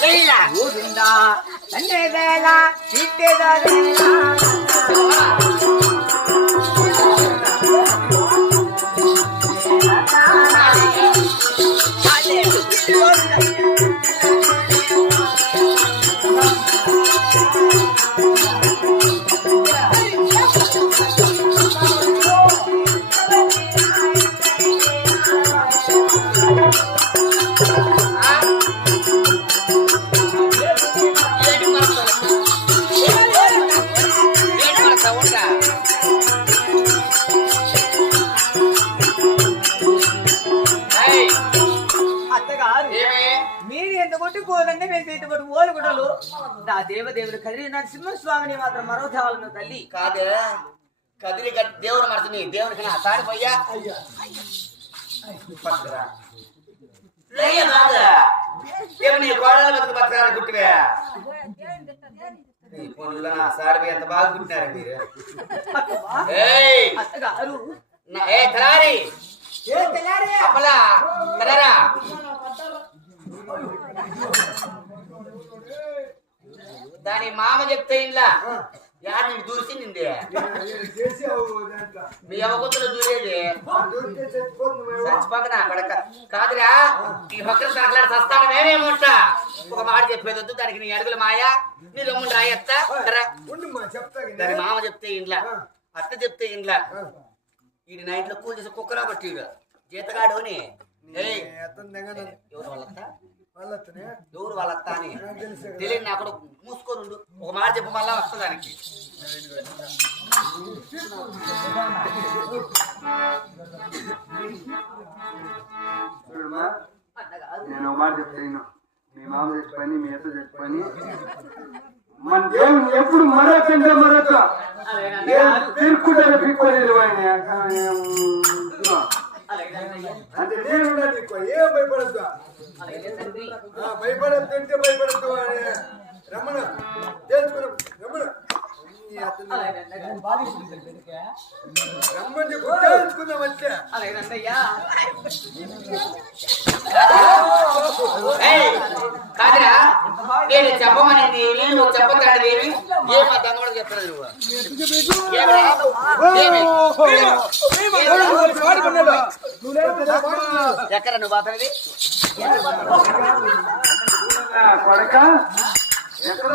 வேலா உருண்டா தந்தை வேலா வீட்டு வேலா. ఎంత కొట్టి పోదండి మేము ఎంత కొట్టి ఓలుగుడలు నా దేవదేవుడు కదిరి నరసింహస్వామిని మాత్రం మరో తేవాలను తల్లి. కాదే? కదిరి దేవుడు మనసుని దేవునికి నా సారి పోయ్యా? సారి ఎంత బాగా గుట్టినారు మీరు? ఏయ్! అత్తగారు. నా- ఏ తలారి అప్పలా? తలరా దాని మామ చెప్తే ఇంట్లో యాడ నీకు దూసి నింది? మీ అవగుతులు దూరేది? చచ్చిపోకనా కొడక. కాదురా ఈ పక్కన తనకలాడి సస్తాను మేమేముంట ఒక మాట చెప్పేది వద్దు దానికి నీ అడుగులు మాయా? నీ రొమ్ములు రాయత్తా. దాని మామ చెప్తే ఇంట్లో అత్త చెప్తే ఇంట్లో ఈ నైట్లో కూల్ చేసి కుక్కరా పట్టి జీతగాడు ఎవరు వాళ్ళత్త? ఎవరు వాళ్ళత్త అని తెలియదు నా కూడా మూసుకొని ఉండు. ఒక మాట చెప్పు మళ్ళా వస్తా దానికి. నేను ఒక మాట చెప్తాను మీ మామ చేసి పని మీ అత్త చేసి పని మన దేవుని ఎప్పుడు మరొకంటే మరొక. తీర్చుకుంటారు పిక్కోలేదు అంటే నేను నీకు ఏం భయపడద్దు? భయపడద్దు అంటే భయపడద్దు అని రమణ తెలుసుకున్నాం రమణ. రమ్మని తెలుసుకుందాం అంటే అలాగే అత్తయ్యా ఏయ్, కాదురా నేను చెప్పమని నేను చెప్పతాడు ఏమి ఏం మా దొంగ కూడా చెప్తాడు నువ్వు. ఏమిరా? ఏమి? ఎక్కడ నువ్వు అతనిది కొడక? ఎక్కడ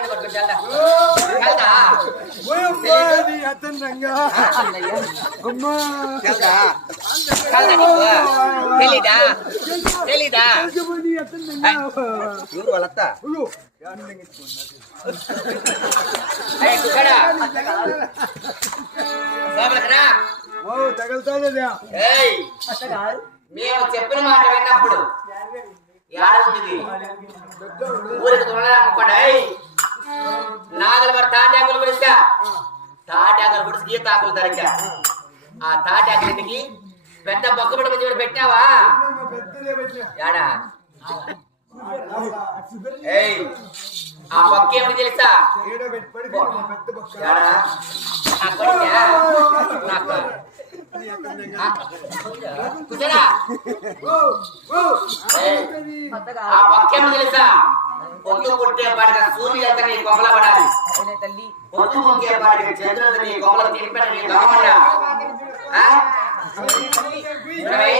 పట్టుకుంటా వెళ్తా నీ అత్తంగా అమ్మా వెళ్తా కలదా నీకు తెలీదా తెలీదా నీ వాళ్ళత్త అయ్యో మేము చెప్పిన మాట విన్నప్పుడు యాడ ఉంటుంది ఊరికి దొరకకుండా నాగల మరి తాటాకులు గుడిస్తా తాటాకులు గుడిసి గీతాకులు దొరికా ఆ తాటాకులు పెద్ద బొక్క బిడ్డ మంచి పెట్టిన యాడా? ఏయ్ ఆ బొక్క ఏమిటి తెలుసా? యాడా? ఆ బొక్క ఏమిటి తెలుసా? పొద్దు పుట్టే పాటిన సూర్యుడు అయితే నీ కొమ్మల పడాలి అలాగే తల్లి పొద్దు ముక్కే పాటికి చంద్రుడు నీ కొమ్మల తిరిపెడ నీ దొంగమడ చూడవే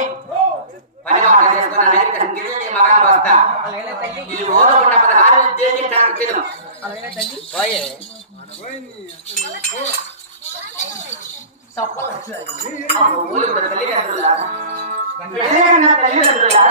పనిగా వంట చేసుకున్న నగరిక సంగీతం నీ మగం వస్తా అలాగే తల్లి ఈ ఊరు ఉన్న పదహారు దేశం కనుక తిను అలాగే తల్లి పోయే చప్ప ఊరికి తల్లిదండ్రులా తల్లిదండ్రులా